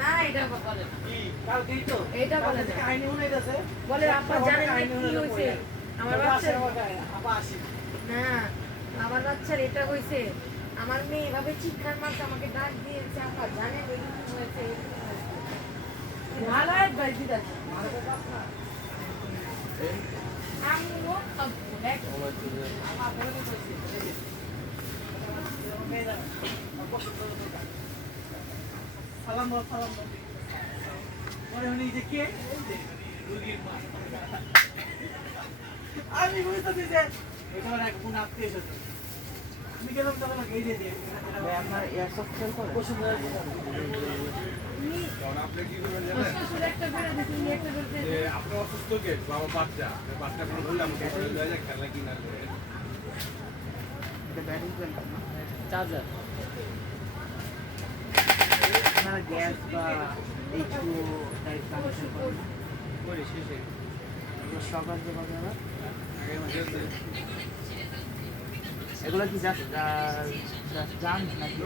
না এটা বলে কি কাল দিই তো এটা বলে কাহিনী শুনাইতাছে বলে আপা জানেন কি হইছে আমার বাচ্চা আপা আসি না আমার বাচ্চার এটা হইছে আমার মেয়ে এভাবে চিৎকার মারছে আমাকে ডাক দিয়েছে আপা জানেন কি হয়েছে ভালো অ্যাডভাইস দিতেছে আমি ও দেখ আপা বলে দিয়েছে সালাম মনে হনি যে কে আমি বুঝতেছি যে এটা আমার এক বোন আত্মীয় এসেছে আমি গেলাম তখন এই দিয়ে দিয়ে আপনার এয়ারসফট সেল করে আপনি কি করবেন জানেন যে আপনি অসুস্থ কে বাবা বাচ্চা কোনো বললাম খেলা কিনা এটা ব্যাটারি প্যান্ট না চার্জার আপনারা গ্যাস বা এইচপিও টাইপ কানেকশন করে শেষে স্টক আসবে কবে আবার এগুলো কি জাস্ট জান নাকি